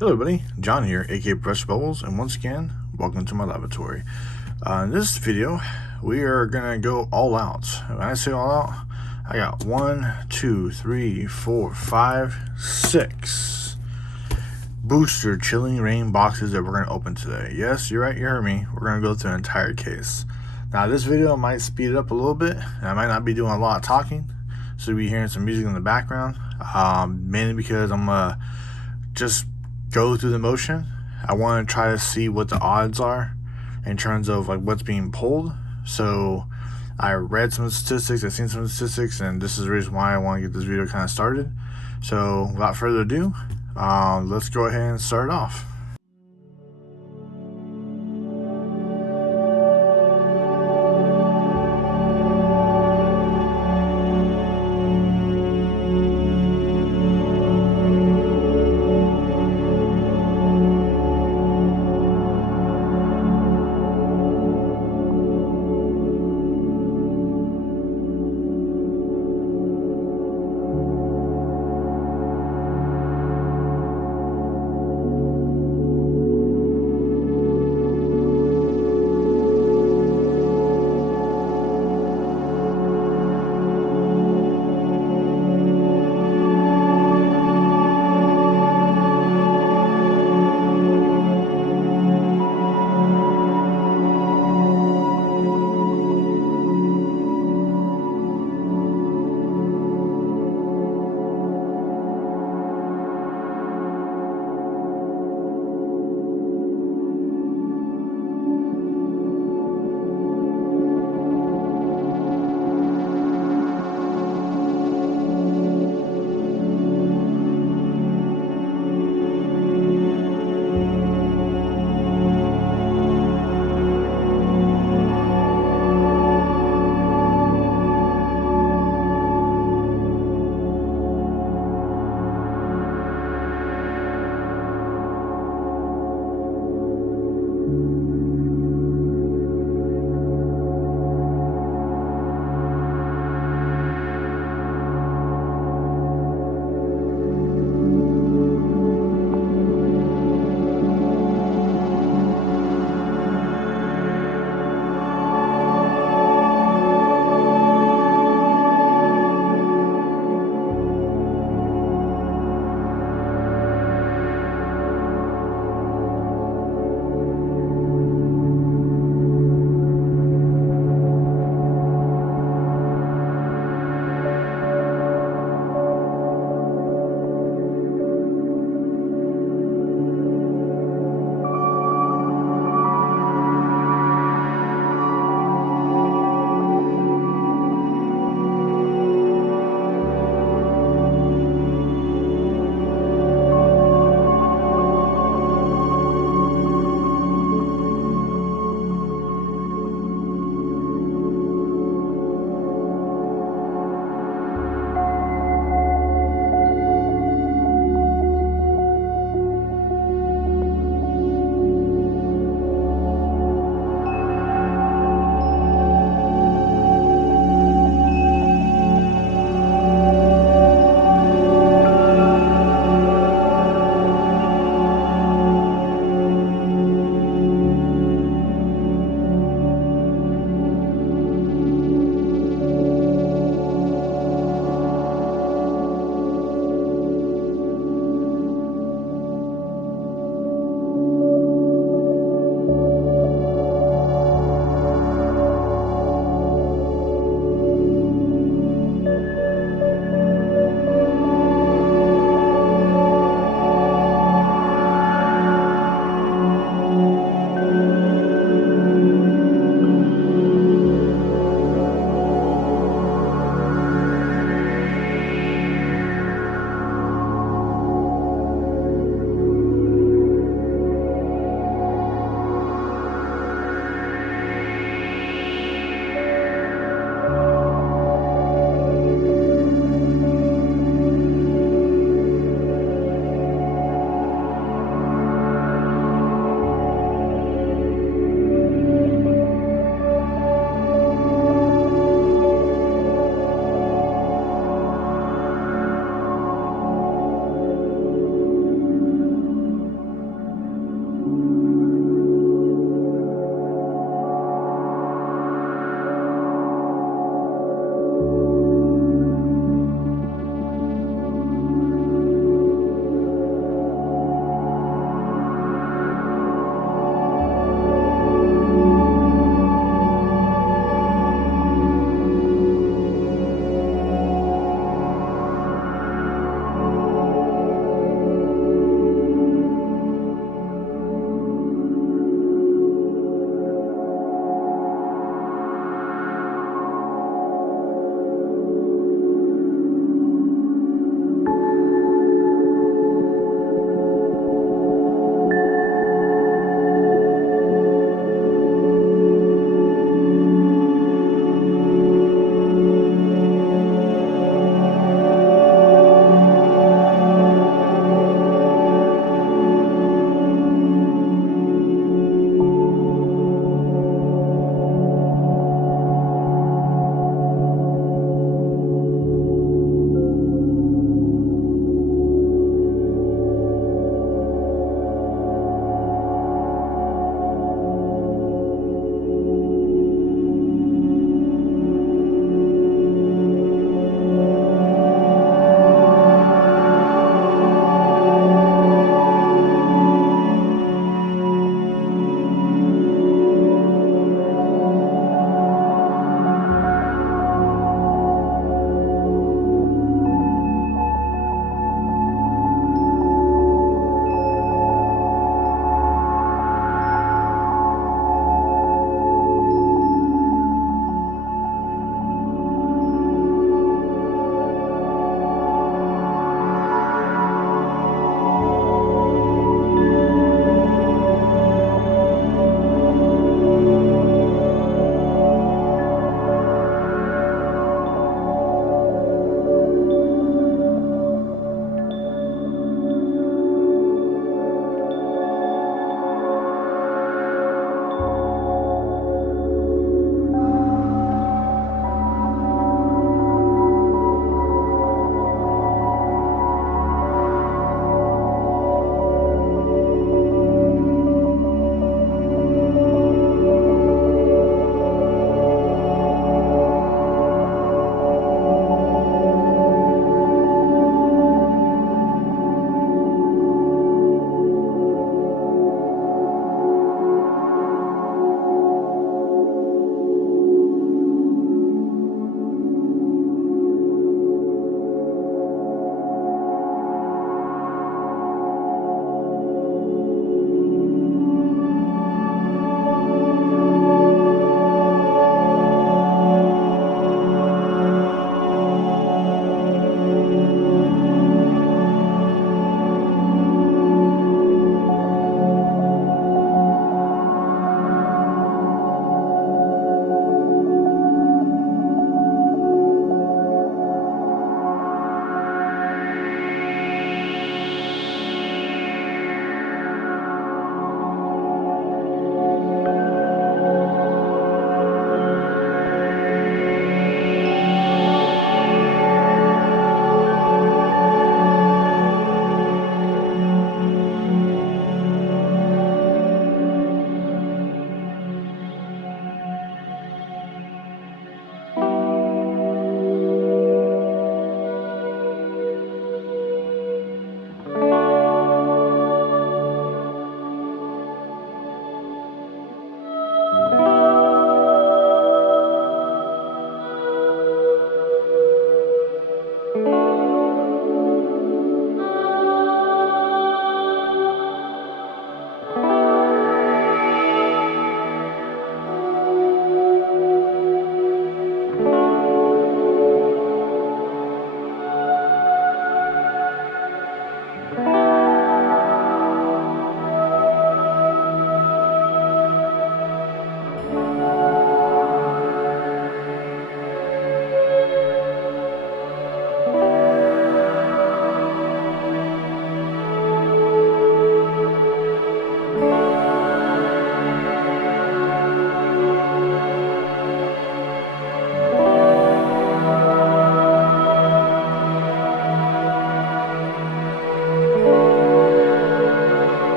Hello everybody, John here, aka Press Bubbles, and once again, welcome to my laboratory. In this video, we are gonna go all out. When I say all out, I got 1, 2, 3, 4, 5, 6 booster Chilling Rain boxes that we're gonna open today. Yes, you're right, you heard me. We're gonna go through an entire case. Now this video might speed it up a little bit, and I might not be doing a lot of talking, so you'll be hearing some music in the background, mainly because I'm gonna just go through the motion. I want to try to see what the odds are in terms of like what's being pulled. So I read some statistics, I've seen some statistics, and this is the reason why I want to get this video kind of started. So without further ado, let's go ahead and start off.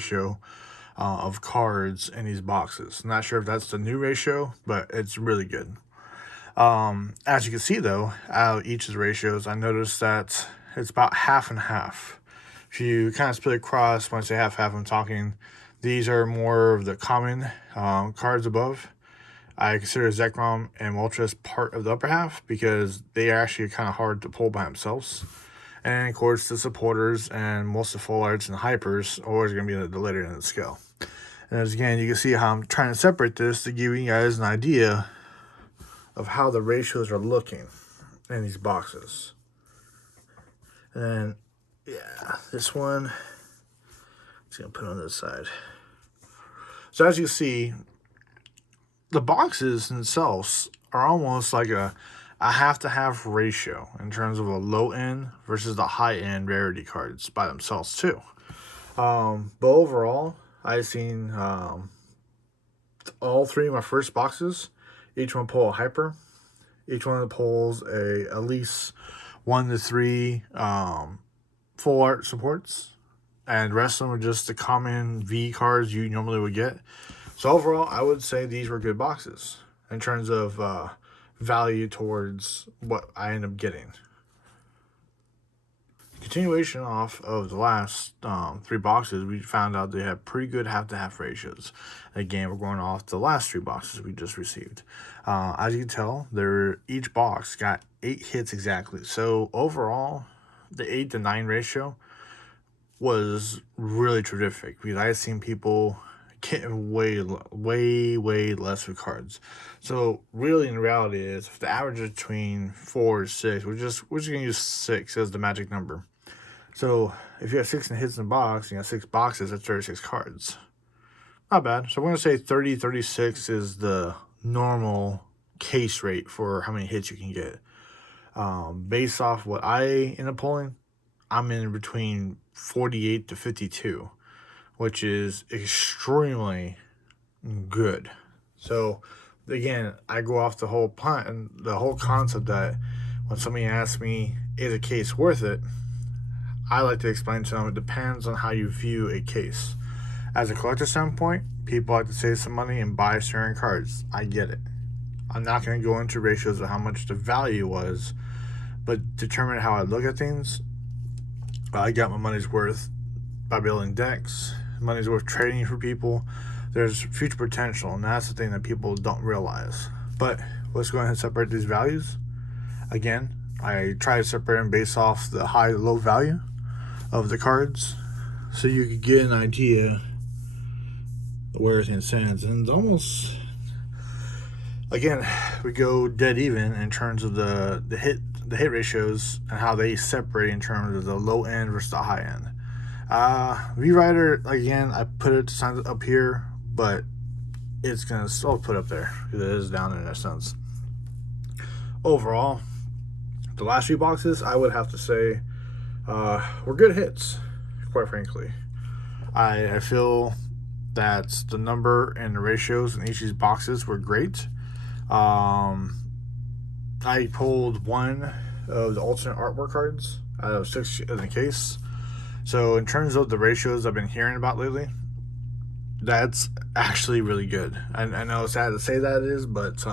ratio of cards in these boxes. I'm not sure if that's the new ratio, but it's really good. As you can see though, out of each of the ratios, I noticed that it's about half and half. If you kind of split across, when I say half, I'm talking, these are more of the common cards above. I consider Zekrom and Moltres part of the upper half because they are actually kind of hard to pull by themselves. And of course, the supporters and most of the full arts and hypers are always going to be at the later end of the scale. And as again, you can see how I'm trying to separate this to give you guys an idea of how the ratios are looking in these boxes. And then, yeah, this one, it's going to put it on this side. So as you see, the boxes themselves are almost like a half-to-half ratio in terms of a low-end versus the high-end rarity cards by themselves too. But overall, I've seen all three of my first boxes, each one pull a hyper. Each one pulls at least 1 to 3 full art supports. And the rest of them are just the common V cards you normally would get. So overall, I would say these were good boxes in terms of value towards what I end up getting. Continuation off of the last 3 boxes, we found out they have pretty good half-to-half ratios. Again, we're going off the last 3 boxes we just received. As you can tell, each box got 8 hits exactly. So overall, the 8 to 9 ratio was really terrific because I've seen people getting way less with cards. So really, in reality, is if the average is between 4 or 6, we're just gonna use 6 as the magic number. So if you have 6 hits in the box, you got 6 boxes, that's 36 cards. Not bad. So we're gonna say 36 is the normal case rate for how many hits you can get. Based off what I end up pulling, I'm in between 48 to 52, which is extremely good. So again, I go off the whole plan, the whole concept that when somebody asks me, is a case worth it? I like to explain to them, it depends on how you view a case. As a collector standpoint, people like to save some money and buy certain cards. I get it. I'm not going to go into ratios of how much the value was, but determine how I look at things. I got my money's worth by building decks. Money's worth trading for people. There's future potential, and that's the thing that people don't realize. But let's go ahead and separate these values. Again, I try to separate them based off the high to low value of the cards, so you could get an idea where everything stands. And it's almost, again, we go dead even in terms of the hit ratios and how they separate in terms of the low end versus the high end. V-Rider, again, I put it signs up here, but it's gonna still put up there because it is down in a sense. Overall, the last 3 boxes, I would have to say, were good hits, quite frankly. I feel that the number and the ratios in each of these boxes were great. I pulled 1 of the alternate artwork cards out of 6 in the case. So in terms of the ratios I've been hearing about lately, that's actually really good. I know it's sad to say that it is, but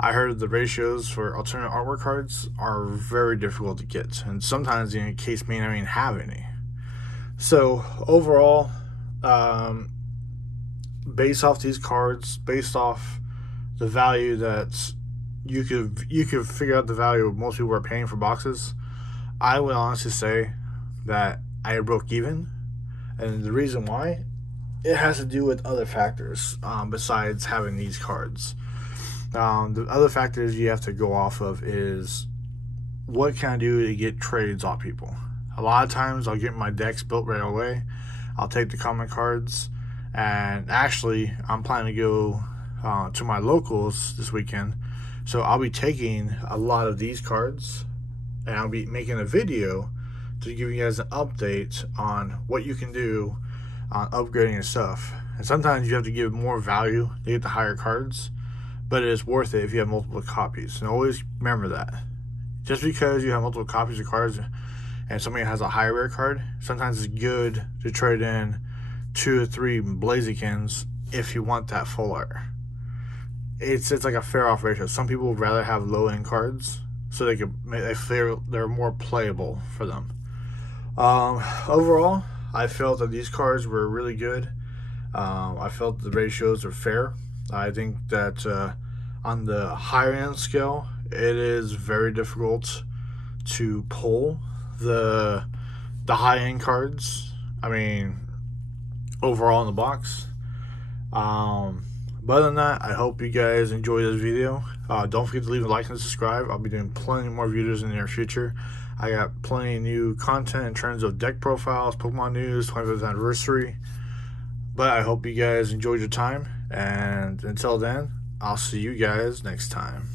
I heard the ratios for alternate artwork cards are very difficult to get, and sometimes the case may not even have any. So overall, based off these cards, based off the value that you could figure out the value most people are paying for boxes, I would honestly say that I broke even. And the reason why, it has to do with other factors besides having these cards. The other factors you have to go off of is, what can I do to get trades off people? A lot of times I'll get my decks built right away. I'll take the common cards, and actually I'm planning to go to my locals this weekend, so I'll be taking a lot of these cards and I'll be making a video to give you guys an update on what you can do on upgrading your stuff. And sometimes you have to give more value to get the higher cards, but it is worth it if you have multiple copies. And always remember that. Just because you have multiple copies of cards and somebody has a higher rare card, sometimes it's good to trade in 2 or 3 Blazikens if you want that full art. It's like a fair off ratio. Some people would rather have low end cards so they feel they're more playable for them. Overall, I felt that these cards were really good. I felt the ratios are fair. I think that on the higher end scale, it is very difficult to pull the high end cards. I mean, overall in the box. But other than that, I hope you guys enjoy this video. Don't forget to leave a like and subscribe. I'll be doing plenty more videos in the near future. I got plenty of new content in terms of deck profiles, Pokemon news, 25th anniversary. But I hope you guys enjoyed your time. And until then, I'll see you guys next time.